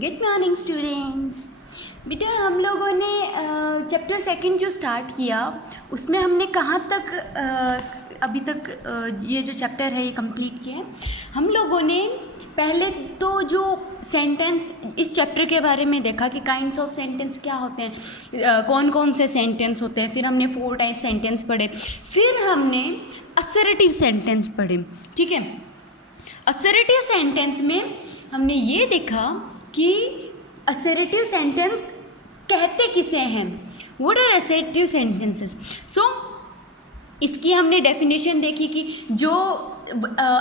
Good morning students. बेटा हम लोगों ने चैप्टर सेकंड जो स्टार्ट किया उसमें हमने कहाँ तक अभी तक ये जो चैप्टर है ये कंप्लीट किया। हम लोगों ने पहले तो जो सेंटेंस इस चैप्टर के बारे में देखा कि काइंड्स ऑफ सेंटेंस क्या होते हैं, कौन कौन से सेंटेंस होते हैं। फिर हमने 4 टाइप सेंटेंस पढ़े, फिर हमने असर्टिव सेंटेंस पढ़े। ठीक है, असर्टिव सेंटेंस में हमने ये देखा कि असर्टिव सेंटेंस कहते किसे हैं, व्हाट आर असर्टिव सेंटेंसेस। सो इसकी हमने डेफिनेशन देखी कि जो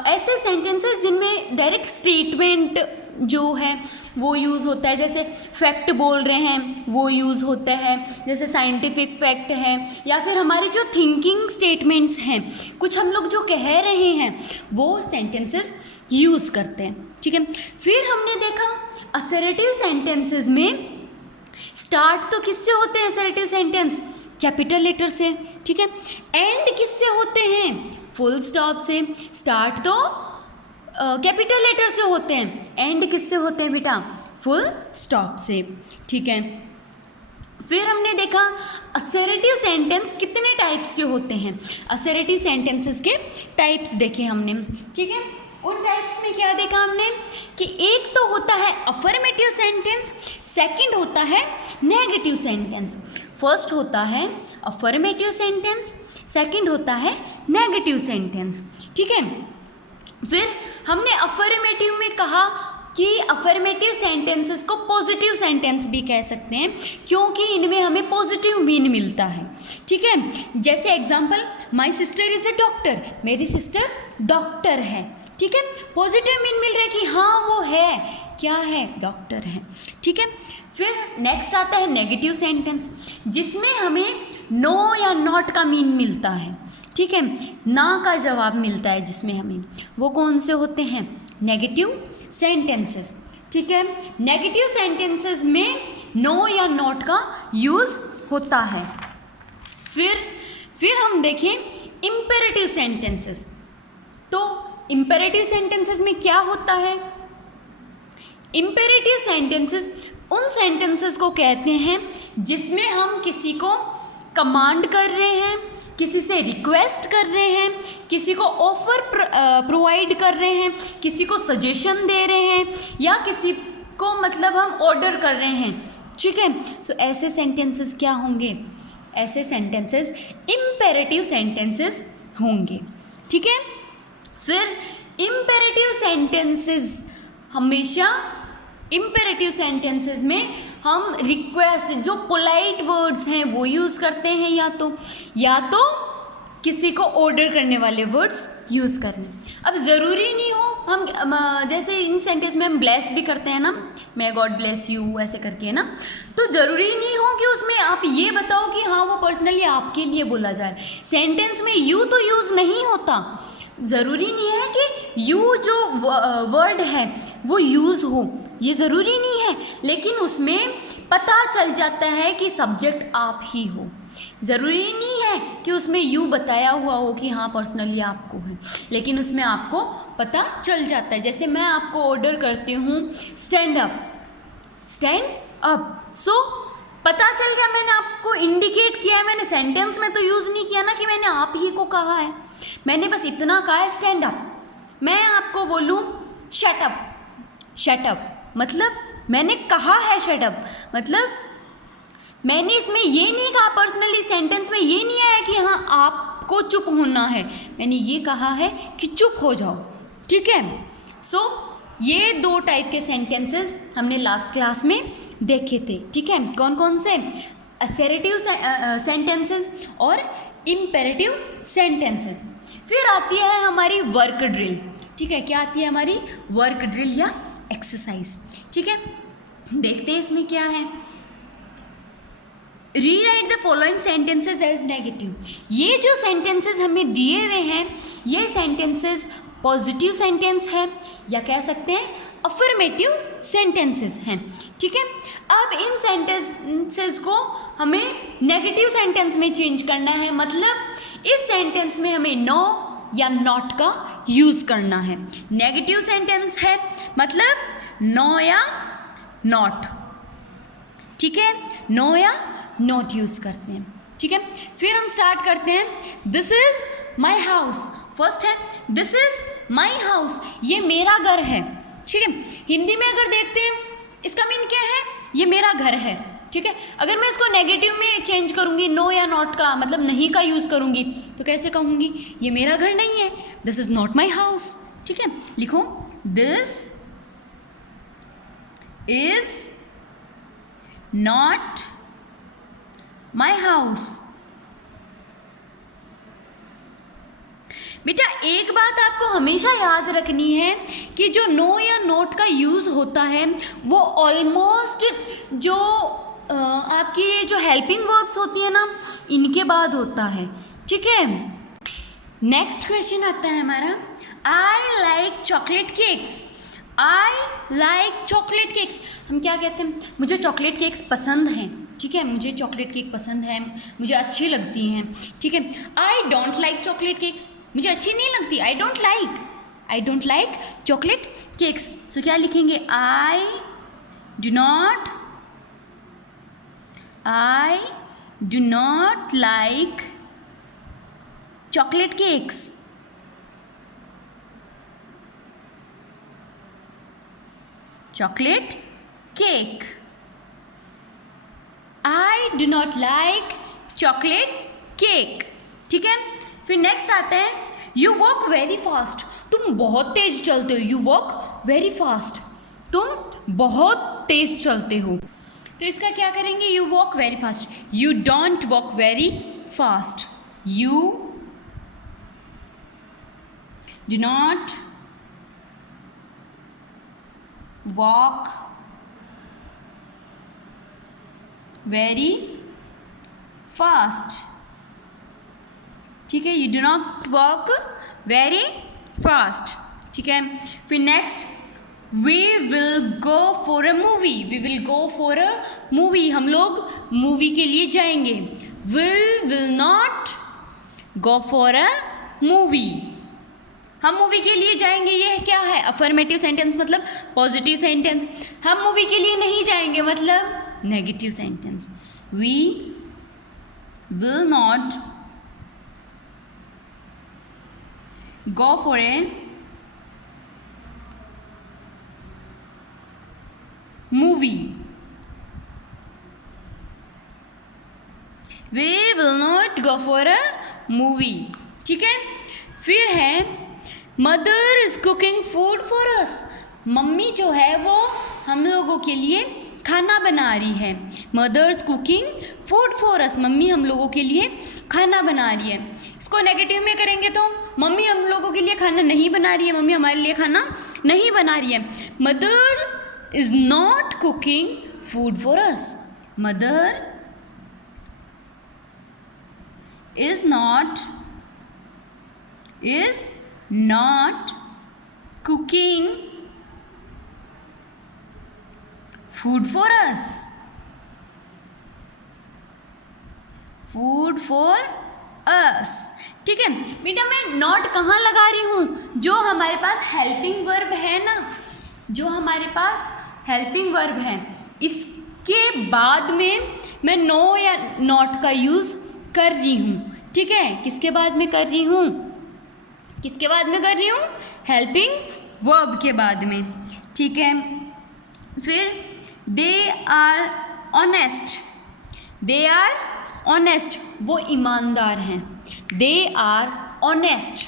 ऐसे सेंटेंसेस जिनमें डायरेक्ट स्टेटमेंट जो है वो यूज़ होता है, जैसे फैक्ट बोल रहे हैं वो यूज़ होता है, जैसे साइंटिफिक फैक्ट है, या फिर हमारी जो थिंकिंग स्टेटमेंट्स हैं, कुछ हम लोग जो कह रहे हैं वो सेंटेंसेस यूज़ करते हैं। ठीक है, फिर हमने देखा असर्टिव सेंटेंसेस में स्टार्ट तो किससे होते हैं, असर्टिव सेंटेंस कैपिटल लेटर से। ठीक है, एंड किससे होते हैं, फुल स्टॉप से। स्टार्ट तो कैपिटल लेटर से होते हैं, एंड किससे होते हैं बेटा, फुल स्टॉप से। ठीक है, फिर हमने देखा असर्टिव सेंटेंस कितने टाइप्स के होते हैं, असर्टिव सेंटेंसेस के टाइप्स देखे हमने। ठीक है, उन टाइप्स में क्या देखा हमने कि एक तो होता है अफर्मेटिव सेंटेंस, सेकंड होता है नेगेटिव सेंटेंस। फर्स्ट होता है अफर्मेटिव सेंटेंस, सेकंड होता है नेगेटिव सेंटेंस। ठीक है, फिर हमने अफर्मेटिव में कहा कि अफर्मेटिव सेंटेंसेस को पॉजिटिव सेंटेंस भी कह सकते हैं क्योंकि इनमें हमें पॉजिटिव मीन मिलता है। ठीक है, जैसे example my sister is a doctor, मेरी सिस्टर डॉक्टर है। ठीक है, पॉजिटिव मीन मिल रहा है कि हाँ वो है, क्या है, डॉक्टर है। ठीक है, फिर नेक्स्ट आता है नेगेटिव सेंटेंस जिसमें हमें नो या नॉट का मीन मिलता है। ठीक है, ना का जवाब मिलता है जिसमें हमें, वो कौन से होते हैं, नेगेटिव सेंटेंसेस। ठीक है, नेगेटिव सेंटेंसेस में नो या नॉट का यूज़ होता है। फिर हम देखें इम्पेरेटिव सेंटेंसेस। तो इम्पेरेटिव सेंटेंसेस में क्या होता है, इम्पेरेटिव सेंटेंसेस उन सेंटेंसेस को कहते हैं जिसमें हम किसी को कमांड कर रहे हैं, किसी से रिक्वेस्ट कर रहे हैं, किसी को ऑफर प्रोवाइड कर रहे हैं, किसी को सजेशन दे रहे हैं, या किसी को मतलब हम ऑर्डर कर रहे हैं। ठीक है, सो ऐसे सेंटेंसेस क्या होंगे, ऐसे सेंटेंसेस इम्पेरेटिव सेंटेंसेस होंगे। ठीक है, फिर इम्पेरेटिव सेंटेंसेस हमेशा, इम्पेरेटिव सेंटेंसेस में हम रिक्वेस्ट, जो पोलाइट वर्ड्स हैं वो यूज़ करते हैं, या तो किसी को ऑर्डर करने वाले वर्ड्स यूज़ करने। अब ज़रूरी नहीं हो हम जैसे इन सेंटेंस में हम ब्लेस भी करते हैं ना, मे गॉड ब्लेस यू ऐसे करके, है ना, तो ज़रूरी नहीं हो कि उसमें आप ये बताओ कि हाँ वो पर्सनली आपके लिए बोला जा रहा है। सेंटेंस में यू तो यूज़ नहीं होता, ज़रूरी नहीं है कि यू जो वर्ड है वो यूज़ हो, ये ज़रूरी नहीं है, लेकिन उसमें पता चल जाता है कि सब्जेक्ट आप ही हो। ज़रूरी नहीं है कि उसमें यू बताया हुआ हो कि हाँ पर्सनली आपको है, लेकिन उसमें आपको पता चल जाता है। जैसे मैं आपको ऑर्डर करती हूँ स्टैंड अप, स्टैंड अप, सो पता चल गया, मैंने आपको इंडिकेट किया है, मैंने सेंटेंस में तो यूज़ नहीं किया ना कि मैंने आप ही को कहा है, मैंने बस इतना कहा है स्टैंड अप। मैं आपको बोलूँ शट अप, शट अप मतलब मैंने कहा है शट अप, मतलब मैंने इसमें ये नहीं कहा, पर्सनली सेंटेंस में ये नहीं आया कि हाँ आपको चुप होना है, मैंने ये कहा है कि चुप हो जाओ। ठीक है, सो ये 2 टाइप के सेंटेंसेस हमने लास्ट क्लास में देखे थे। ठीक है, कौन कौन से, असर्टिव सेंटेंसेस और इम्पेरेटिव सेंटेंसेस। फिर आती है हमारी वर्क ड्रिल। ठीक है, क्या आती है हमारी वर्क ड्रिल या एक्सरसाइज। ठीक है, देखते हैं इसमें क्या है। Rewrite the following sentences as negative. ये जो सेंटेंसेस हमें दिए हुए हैं ये सेंटेंसेस पॉजिटिव सेंटेंस है, या कह सकते हैं अफर्मेटिव सेंटेंसेस हैं। ठीक है, अब इन सेंटेंसेस को हमें नेगेटिव सेंटेंस में चेंज करना है, मतलब इस सेंटेंस में हमें नो या नॉट का यूज़ करना है। नेगेटिव सेंटेंस है मतलब नो या नॉट, ठीक है, नो या नॉट यूज़ करते हैं, ठीक है। फिर हम स्टार्ट करते हैं, this is my house. First है दिस इज़ माई हाउस, ये मेरा घर है, ठीक है। हिंदी में अगर देखते हैं इसका मीन क्या है, ये मेरा घर है, ठीक है। अगर मैं इसको नेगेटिव में चेंज करूँगी, नो या नॉट का मतलब नहीं का यूज़ करूँगी, तो कैसे कहूँगी, ये मेरा घर नहीं है, this is not my house, ठीक है। लिखो, this is not my house. बेटा एक बात आपको हमेशा याद रखनी है कि जो नो या नोट का यूज़ होता है वो ऑलमोस्ट जो आपकी ये जो हेल्पिंग वर्ब्स होती है ना, इनके बाद होता है, ठीक है। नेक्स्ट क्वेश्चन आता है हमारा, I like chocolate cakes. I like chocolate cakes, हम क्या कहते हैं, मुझे चॉकलेट केक्स पसंद हैं, ठीक है, मुझे चॉकलेट केक पसंद है, मुझे अच्छी लगती हैं, ठीक है। I don't like chocolate cakes, मुझे अच्छी नहीं लगती, I don't like chocolate cakes. So क्या लिखेंगे, I do not like chocolate cakes. Chocolate cake, I do not like chocolate cake, ठीक है। फिर नेक्स्ट आता है, यू वॉक वेरी फास्ट, तुम बहुत तेज चलते हो, यू वॉक वेरी फास्ट, तुम बहुत तेज चलते हो, तो इसका क्या करेंगे, you walk very fast, you don't walk very fast, you do not walk very fast, ठीक है, you do not walk very fast, ठीक है। फिर next, we will go for a movie, we will go for a movie, हम लोग movie के लिए जाएंगे, will not go for a movie, हम मूवी के लिए जाएंगे, ये क्या है, अफर्मेटिव सेंटेंस मतलब पॉजिटिव सेंटेंस, हम मूवी के लिए नहीं जाएंगे मतलब negative sentence, we will not go for a movie, we will not go for a movie, ठीक है। फिर है, mother is cooking food for us, mummy जो है वो हम लोगों के लिए खाना बना रही है, mothers cooking food for us, mummy हम लोगों के लिए खाना बना रही है। इसको नेगेटिव में करेंगे तो मम्मी हम लोगों के लिए खाना नहीं बना रही है, मम्मी हमारे लिए खाना नहीं बना रही है, mother is not cooking food for us, mother is not cooking food for us, food for अस, ठीक है। बेटा मैं नॉट कहाँ लगा रही हूँ, जो हमारे पास हेल्पिंग वर्ब है ना, जो हमारे पास हेल्पिंग वर्ब है इसके बाद में मैं नो या नॉट का यूज़ कर रही हूँ, ठीक है। किसके बाद में कर रही हूँ, किसके बाद में कर रही हूँ, हेल्पिंग वर्ब के बाद में, ठीक है। फिर they are honest, they are honest, वो ईमानदार हैं, they are honest,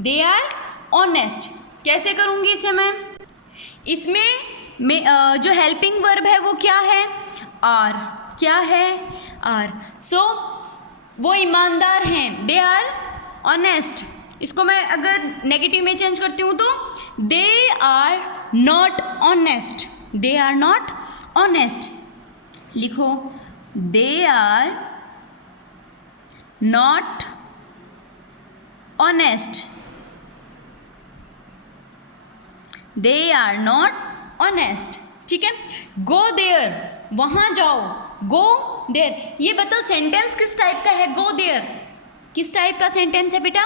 they are honest, कैसे करूँगी इसे मैं, इसमें जो हेल्पिंग वर्ब है वो क्या है, आर, क्या है, आर, सो वो ईमानदार हैं, दे आर ऑनेस्ट। इसको मैं अगर नेगेटिव में चेंज करती हूँ तो they are not honest, they are not honest, लिखो they are not honest, they are not honest, ठीक है। गो देयर, वहाँ जाओ, गो देयर, ये बताओ सेंटेंस किस टाइप का है, गो देयर किस टाइप का सेंटेंस है बेटा,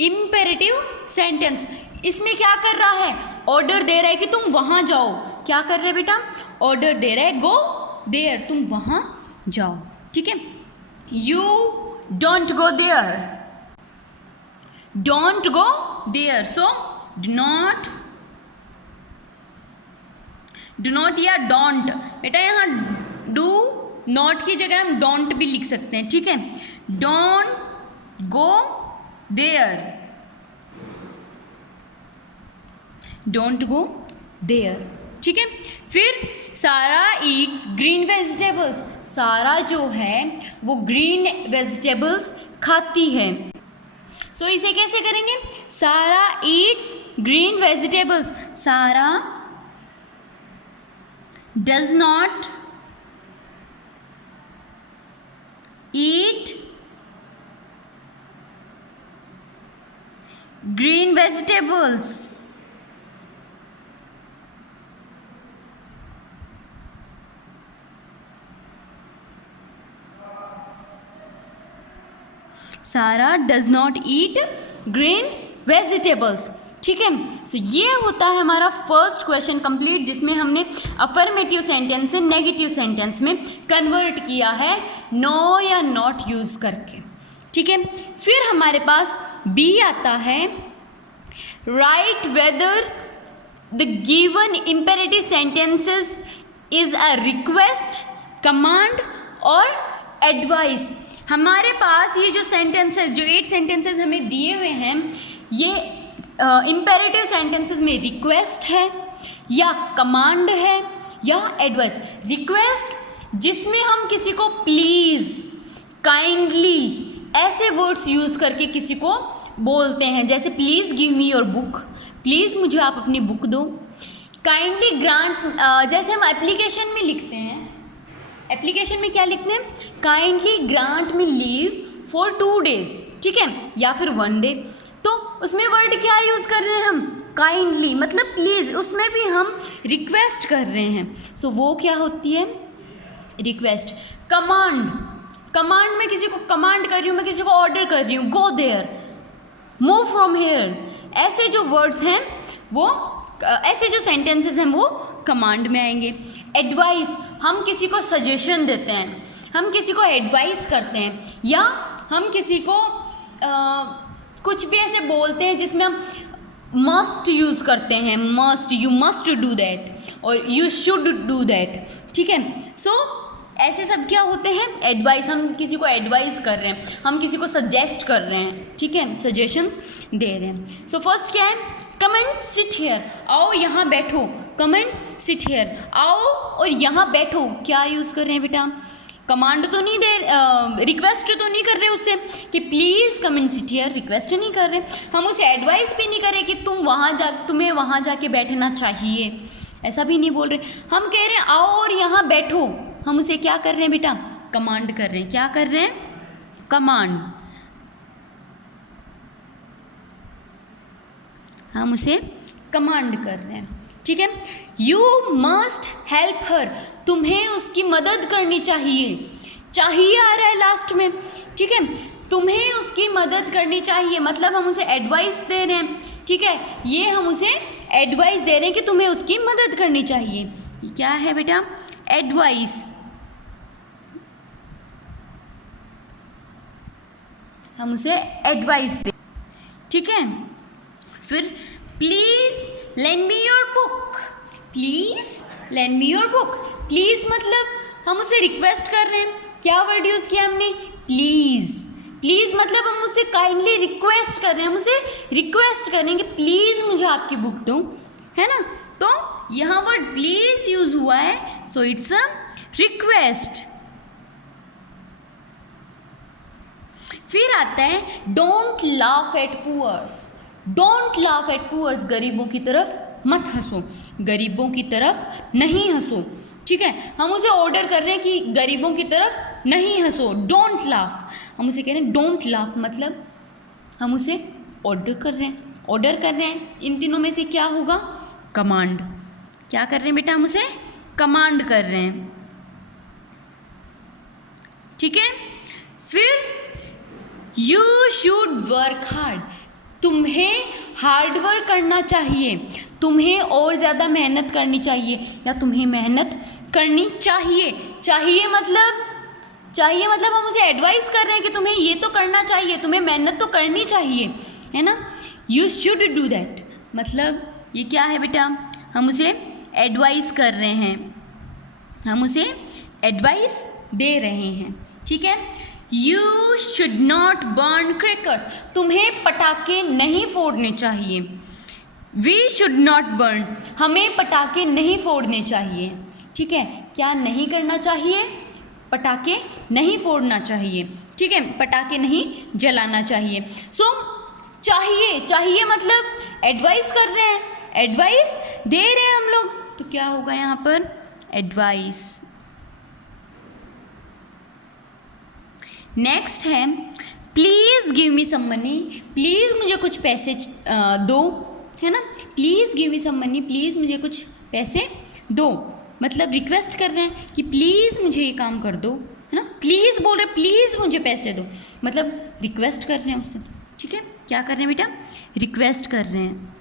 इम्पेरेटिव सेंटेंस। इसमें क्या कर रहा है, ऑर्डर दे रहा है कि तुम वहाँ जाओ। क्या कर रहे हैं बेटा? ऑर्डर दे रहा है, गो देयर, तुम वहाँ जाओ। ठीक है, you don't go there, don't go there, so do not या डोंट। बेटा यहाँ डू नॉट की जगह हम डोंट भी लिख सकते हैं। ठीक है, don't go there, don't go there. ठीक है, फिर सारा ईट्स ग्रीन वेजिटेबल्स, सारा जो है वो ग्रीन वेजिटेबल्स खाती है। सो इसे कैसे करेंगे? Sarah eats green vegetables, Sarah does not eat green vegetables. Sarah does not eat green vegetables. ठीक है, सो ये होता है हमारा फर्स्ट क्वेश्चन कंप्लीट, जिसमें हमने अफर्मेटिव सेंटेंस से नेगेटिव सेंटेंस में कन्वर्ट किया है नो या नॉट यूज़ करके। ठीक है, फिर हमारे पास बी आता है, right whether the given imperative sentences is a request, command और एडवाइस। हमारे पास ये जो सेंटेंसेस, जो 8 सेंटेंसेस हमें दिए हुए हैं, ये इम्पेरेटिव सेंटेंसेस में रिक्वेस्ट है या कमांड है या एडवाइस। रिक्वेस्ट जिसमें हम किसी को प्लीज़, काइंडली ऐसे वर्ड्स यूज़ करके किसी को बोलते हैं, जैसे please give me your book, please मुझे आप अपनी बुक दो। काइंडली ग्रांट, जैसे हम एप्लीकेशन में लिखते हैं, एप्लीकेशन में क्या लिखते हैं? Kindly grant me leave for 2 days। ठीक है, या फिर 1 day। तो उसमें वर्ड क्या यूज़ कर रहे हैं हम? काइंडली, मतलब प्लीज़, उसमें भी हम रिक्वेस्ट कर रहे हैं। सो वो क्या होती है? रिक्वेस्ट। कमांड, कमांड में किसी को कमांड कर रही हूँ, मैं किसी को ऑर्डर कर रही हूँ, go there, move from here. ऐसे जो वर्ड्स हैं वो, ऐसे जो सेंटेंसेस हैं वो कमांड में आएंगे। एडवाइस, हम किसी को सजेशन देते हैं, हम किसी को एडवाइस करते हैं, या हम किसी को कुछ भी ऐसे बोलते हैं जिसमें हम मस्ट यूज़ करते हैं, must, you must do that और यू शुड डू दैट। ठीक है, सो ऐसे सब क्या होते हैं? एडवाइस। हम किसी को एडवाइस कर रहे हैं, हम किसी को सजेस्ट कर रहे हैं। ठीक है, सजेशंस दे रहे हैं। सो फर्स्ट क्या है? कम एंड सिट हियर, आओ यहाँ बैठो। कम एंड सिट हियर, आओ और यहाँ बैठो। क्या यूज़ कर रहे हैं बेटा? कमांड तो नहीं दे, रिक्वेस्ट तो नहीं कर रहे उससे कि please come and sit here, request नहीं कर रहे। हम उसे एडवाइस भी नहीं कर रहे कि तुम्हें वहाँ जाके बैठना चाहिए, ऐसा भी नहीं बोल रहे। हम कह रहे हैं आओ और यहाँ बैठो। हम उसे क्या कर रहे हैं बेटा? कमांड कर रहे हैं। क्या कर रहे हैं? कमांड। हम उसे कमांड कर रहे हैं। ठीक है, यू मस्ट हेल्प हर, तुम्हें उसकी मदद करनी चाहिए। चाहिए आ रहा है लास्ट में। ठीक है, तुम्हें उसकी मदद करनी चाहिए, मतलब हम उसे एडवाइस दे रहे हैं। ठीक है, ये हम उसे एडवाइस दे रहे हैं कि तुम्हें उसकी मदद करनी चाहिए। ये क्या है बेटा? एडवाइस। हम उसे एडवाइस दे। ठीक है, फिर please lend me your book, please lend me your book. Please मतलब हम उसे रिक्वेस्ट कर रहे हैं। क्या वर्ड यूज़ किया हमने? प्लीज़। प्लीज़ मतलब हम उससे काइंडली रिक्वेस्ट कर रहे हैं, हम उसे रिक्वेस्ट कर रहे हैं कि प्लीज़ मुझे आपकी बुक दो, है ना। तो यहाँ वर्ड प्लीज़ यूज़ हुआ है, सो इट्स अ रिक्वेस्ट। फिर आता है don't laugh at poors. Don't laugh at poors, गरीबों की तरफ मत हंसो, गरीबों की तरफ नहीं हंसो। ठीक है, हम उसे ऑर्डर कर रहे हैं कि गरीबों की तरफ नहीं हंसो, डोंट लाफ। हम उसे कह रहे हैं डोंट लाफ, मतलब हम उसे ऑर्डर कर रहे हैं, ऑर्डर कर रहे हैं। इन तीनों में से क्या होगा? कमांड। क्या कर रहे हैं बेटा? हम उसे कमांड कर रहे हैं। ठीक है, फिर यू शुड वर्क हार्ड, तुम्हें हार्ड वर्क करना चाहिए, तुम्हें और ज़्यादा मेहनत करनी चाहिए या तुम्हें मेहनत करनी चाहिए। चाहिए मतलब हम उसे एडवाइस कर रहे हैं कि तुम्हें ये तो करना चाहिए, तुम्हें मेहनत तो करनी चाहिए, है ना। यू शुड डू दैट, मतलब ये क्या है बेटा, हम उसे एडवाइस कर रहे हैं, हम उसे एडवाइस दे रहे हैं, ठीक है। You should not burn crackers, तुम्हें पटाखे नहीं फोड़ने चाहिए। वी शुड नॉट बर्न, हमें पटाखे नहीं फोड़ने चाहिए, ठीक है। क्या नहीं करना चाहिए, पटाखे नहीं फोड़ना चाहिए, ठीक है, पटाखे नहीं जलाना चाहिए। सो चाहिए मतलब एडवाइस कर रहे हैं, एडवाइस दे रहे हैं हम लोग, तो क्या होगा यहाँ पर, एडवाइस। नेक्स्ट है please give me some money, please मुझे कुछ पैसे दो, है ना। Please give me some money, please मुझे कुछ पैसे दो, मतलब रिक्वेस्ट कर रहे हैं कि प्लीज़ मुझे ये काम कर दो, है ना। प्लीज़ बोल रहे, प्लीज़ मुझे पैसे दो, मतलब रिक्वेस्ट कर रहे हैं उससे, ठीक है। क्या कर रहे हैं बेटा, रिक्वेस्ट कर रहे हैं।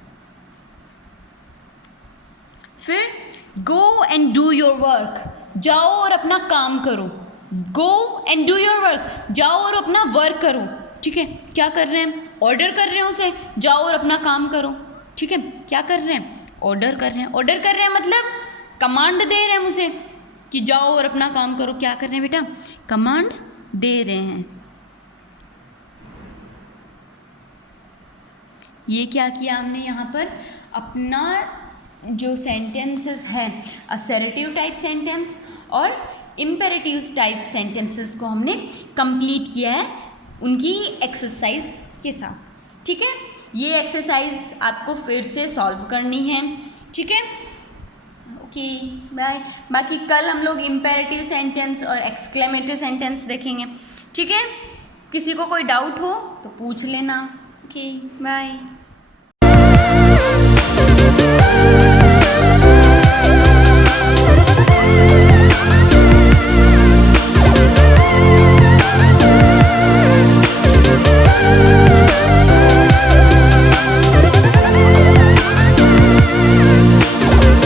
फिर go and do your work, जाओ और अपना काम करो। Go and do your work, जाओ और अपना वर्क करो, ठीक है। क्या कर रहे हैं, ऑर्डर कर रहे हैं उसे, जाओ और अपना काम करो, ठीक है। क्या कर रहे हैं, ऑर्डर कर रहे हैं, ऑर्डर कर रहे हैं मतलब कमांड दे रहे हैं उसे कि जाओ और अपना काम करो। क्या कर रहे हैं बेटा, कमांड दे रहे हैं। ये क्या किया हमने यहाँ पर, अपना जो सेंटेंसेस हैं, असर्टिव टाइप सेंटेंस और इम्पेरेटिव टाइप सेंटेंसेस को हमने कंप्लीट किया है उनकी एक्सरसाइज के साथ, ठीक है। ये एक्सरसाइज आपको फिर से सॉल्व करनी है, ठीक है। Okay bye. बाकी कल हम लोग इम्पेरेटिव सेंटेंस और एक्सक्लेमेटरी सेंटेंस देखेंगे, ठीक है। किसी को कोई डाउट हो तो पूछ लेना। Okay bye.